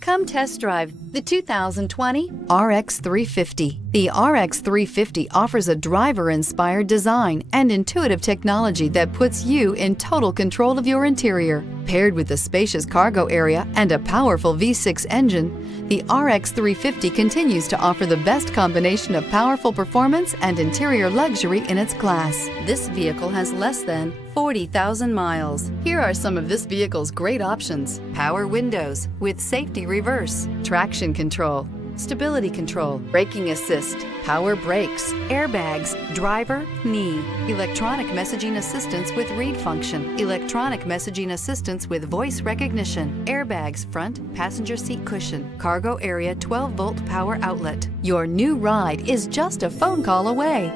Come test drive the 2020 RX 350. The RX 350 offers a driver-inspired design and intuitive technology that puts you in total control of your interior. Paired with a spacious cargo area and a powerful V6 engine, the RX 350 continues to offer the best combination of powerful performance and interior luxury in its class. This vehicle has less than 40,000 miles. Here are some of this vehicle's great options: power windows with safety reverse, traction control, stability control, braking assist, power brakes, airbags, driver, knee, electronic messaging assistance with read function, electronic messaging assistance with voice recognition, airbags front, passenger seat cushion, cargo area 12-volt power outlet. Your new ride is just a phone call away.